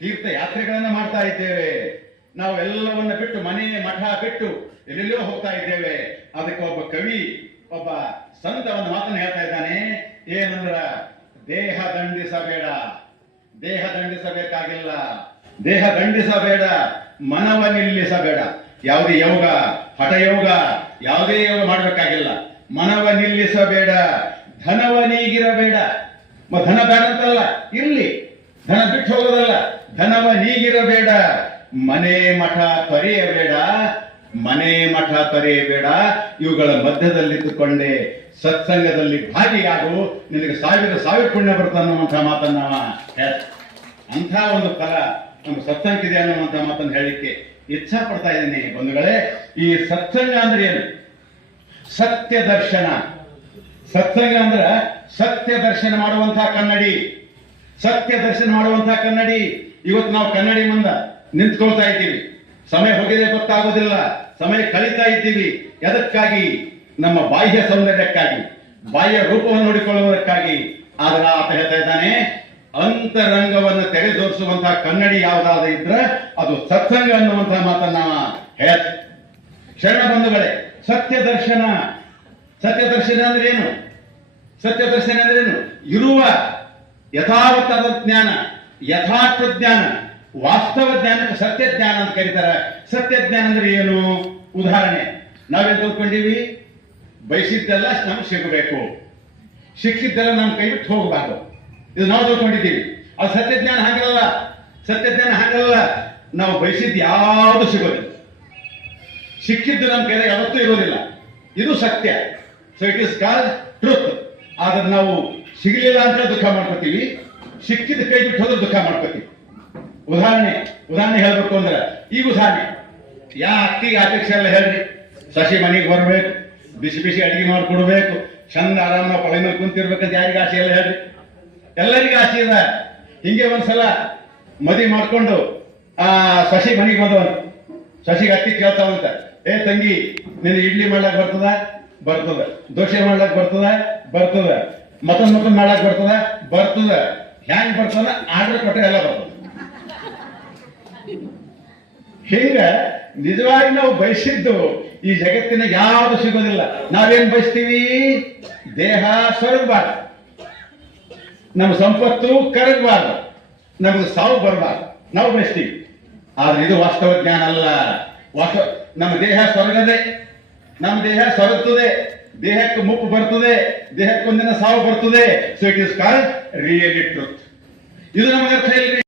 ತೀರ್ಥ ಯಾತ್ರೆಗಳನ್ನ ಮಾಡ್ತಾ ಇದ್ದೇವೆ. ನಾವು ಎಲ್ಲವನ್ನ ಬಿಟ್ಟು ಮನೆ ಮಠ ಬಿಟ್ಟು ಎಲ್ಲೆಲ್ಲೋ ಹೋಗ್ತಾ ಇದ್ದೇವೆ. ಅದಕ್ಕೆ ಒಬ್ಬ ಕವಿ, ಒಬ್ಬ ಸಂತ ಒಂದು ಮಾತನ್ನು ಹೇಳ್ತಾ ಇದ್ದಾನೆ. ಏನಂದ್ರ, ದೇಹ ದಂಡಿಸಬೇಡ, ದೇಹ ದಂಡಿಸಬೇಕಾಗಿಲ್ಲ, ದೇಹ ದಂಡಿಸಬೇಡ, ಮನವ ನಿಲ್ಲಿಸಬೇಡ. ಯಾವುದೇ ಯೋಗ, ಹಠಯೋಗ, ಯಾವುದೇ ಯೋಗ ಮಾಡಬೇಕಾಗಿಲ್ಲ. ಮನವ ನಿಲ್ಲಿಸಬೇಡ, ಧನವ ನೀಗಿರಬೇಡ. ಧನ ಬೇಡ ಅಂತಲ್ಲ, ಇರ್ಲಿ, ಧನ ಬಿಟ್ಟು ಹೋಗೋದಲ್ಲ, ಧನವ ನೀಗಿರಬೇಡ. ಮನೆ ಮಠ ತೊರೆಯಬೇಡ, ಮನೆ ಮಠ ತೊರೆಯಬೇಡ. ಇವುಗಳ ಮಧ್ಯದಲ್ಲಿದ್ದುಕೊಂಡೆ ಸತ್ಸಂಗದಲ್ಲಿ ಭಾಗಿಯಾಗು, ನಿನಗೆ ಸಾವಿರ ಪುಣ್ಯ ಬರುತ್ತೆ ಅನ್ನುವಂತಹ ಮಾತನ್ನ ಅಂಥ ಒಂದು ಫಲ ನಮ್ಮ ಸತ್ಸಂಗಕ್ಕಿದೆ ಅನ್ನುವಂಥ ಮಾತನ್ನು ಹೇಳಲಿಕ್ಕೆ ಇಚ್ಛಾ ಪಡ್ತಾ ಇದ್ದೀನಿ ಬಂಧುಗಳೇ. ಈ ಸತ್ಸಂಗ ಅಂದ್ರೆ ಏನು? ಸತ್ಯ ದರ್ಶನ. ಸತ್ಸಂಗ ಅಂದ್ರೆ ಸತ್ಯ ದರ್ಶನ ಮಾಡುವಂತಹ ಕನ್ನಡಿ, ಸತ್ಯ ದರ್ಶನ ಮಾಡುವಂತಹ ಕನ್ನಡಿ. ಇವತ್ತು ನಾವು ಕನ್ನಡಿ ಮುಂದ ನಿಂತ್ಕೊಳ್ತಾ ಇದ್ದೀವಿ, ಸಮಯ ಹೋಗಿದೆ ಗೊತ್ತಾಗೋದಿಲ್ಲ, ಸಮಯ ಕಳೀತಾ ಇದ್ದೀವಿ. ಎದಕ್ಕಾಗಿ? ನಮ್ಮ ಬಾಹ್ಯ ಸೌಂದರ್ಯಕ್ಕಾಗಿ, ಬಾಹ್ಯ ರೂಪವನ್ನು ನೋಡಿಕೊಳ್ಳುವುದಕ್ಕಾಗಿ. ಆದ್ರೆ ಆತ ಹೇಳ್ತಾ ಇದ್ದಾನೆ, ಅಂತರಂಗವನ್ನು ತೆರೆದೋರಿಸುವಂತಹ ಕನ್ನಡಿ ಯಾವುದಾದ ಇದ್ರೆ ಅದು ಸತ್ಸಂಗ ಅನ್ನುವಂತಹ ಮಾತನ್ನ ಹೇಳ್ತ. ಶರಣ ಬಂಧುಗಳೇ, ಸತ್ಯ ದರ್ಶನ. ಸತ್ಯ ದರ್ಶನ ಅಂದ್ರೆ ಏನು? ಸತ್ಯ ದರ್ಶನ ಅಂದ್ರೆ ಏನು? ಇರುವ ಯಥಾವತ್ತಾದ ಜ್ಞಾನ, ಯಥಾರ್ಥ ಜ್ಞಾನ, ವಾಸ್ತವ ಜ್ಞಾನಕ್ಕೆ ಸತ್ಯ ಜ್ಞಾನ ಅಂತ ಕರೀತಾರೆ. ಸತ್ಯ ಜ್ಞಾನ ಅಂದ್ರೆ ಏನು? ಉದಾಹರಣೆ, ನಾವೇನ್ ತಿಳ್ಕೊಂಡಿವಿ? ಬಯಸಿದ್ದೆಲ್ಲ ನಮ್ಗೆ ಸಿಗಬೇಕು, ಸಿಕ್ಕಿದ್ದೆಲ್ಲ ನಮ್ಮ ಕೈ ಬಿಟ್ಟು ಹೋಗಬಾರ್ದು, ಇದು ನಾವು ತಿಳ್ಕೊಂಡಿದ್ದೀವಿ. ಅದು ಸತ್ಯ ಜ್ಞಾನ ಹಾಗಲ್ಲ. ಸತ್ಯ ಜ್ಞಾನ ಹಾಗಲ್ಲ. ನಾವು ಬಯಸಿದ್ದು ಯಾವುದು ಸಿಗೋದಿಲ್ಲ, ಸಿಕ್ಕಿದ್ದು ನಮ್ಮ ಕೈಯಲ್ಲಿ ಯಾವತ್ತೂ ಇರೋದಿಲ್ಲ. ಇದು ಸತ್ಯ. So it is called truth. ಆದ್ರೆ ನಾವು ಸಿಗಲಿಲ್ಲ ಅಂತ ದುಃಖ ಮಾಡ್ಕೋತೀವಿ, ಸಿಕ್ಕಿದ ಕೈ ಬಿಟ್ಟು ಹೋದ್ರೆ ದುಃಖ ಮಾಡ್ಕೋತೀವಿ. ಉದಾಹರಣೆ ಹೇಳ್ಬೇಕು ಅಂದ್ರೆ, ಈ ಉದಾಹರಣೆ ಯಾ ಅಕ್ಕಿಗೆ ಅಪೇಕ್ಷೆ ಎಲ್ಲ ಹೇಳ್ರಿ. ಸಸಿ ಮನೆಗೆ ಬರ್ಬೇಕು, ಬಿಸಿ ಬಿಸಿ ಅಡಿಗೆ ಮಾಡ್ಕೊಡ್ಬೇಕು, ಚಂದ ಆರಾಮ ಕೊಳೆ ಮೇಲೆ ಕುಂತಿರ್ಬೇಕಂತ ಯಾರಿಗೆ ಆಸೆ ಎಲ್ಲ ಹೇಳ್ರಿ? ಎಲ್ಲರಿಗೂ ಆಸೆ ಇದೆ. ಹಿಂಗೆ ಒಂದ್ಸಲ ಮದುವೆ ಮಾಡ್ಕೊಂಡು ಸಸಿ ಮನೆಗೆ ಬಂದವನು, ಸಸಿಗೆ ಅಕ್ಕಿ ಕೇಳ್ತಾವಂತ, ಏ ತಂಗಿ, ನಿನ್ನ ಇಡ್ಲಿ ಮಾಡ್ಲಾಕ್ ಬರ್ತದ, ದೋಸೆ ಮಾಡ್ಲಾಕ್ ಬರ್ತದ, ಮತ್ತೊಂದು ಮಾಡ್ಲಾಕ್ ಬರ್ತದ. ಹ್ಯಾಂಗ್ ಬರ್ತದ? ಆರ್ಡರ್ ಕೊಟ್ಟರೆ ಎಲ್ಲ ಬರ್ತದ. ಹಿಂಗ ನಿಜವಾಗಿ ನಾವು ಬಯಸಿದ್ದು ಈ ಜಗತ್ತಿನ ಯಾವುದು ಸಿಗೋದಿಲ್ಲ. ನಾವೇನ್ ಬಯಸ್ತೀವಿ? ದೇಹ ಸೊರಗಬಾರ್ದು, ನಮ್ಮ ಸಂಪತ್ತು ಕರಗಬಾರ್ದು, ನಮಗೆ ಸಾವು ಬರಬಾರ್ದು, ನಾವು ಬಯಸ್ತೀವಿ. ಆದ್ರೆ ಇದು ವಾಸ್ತವ ಜ್ಞಾನ ಅಲ್ಲ. ನಮ್ಮ ದೇಹ ಸೊರಗದೆ, ನಮ್ಮ ದೇಹ ಸೊರಗ್ತದೆ, ದೇಹಕ್ಕೆ ಮುಪ್ಪು ಬರ್ತದೆ, ದೇಹಕ್ಕೊಂದಿನ ಸಾವು ಬರ್ತದೆ. So it is called really truth. ಇದು ನಮಗೆ ಅರ್ಥ ಇಲ್ಲ.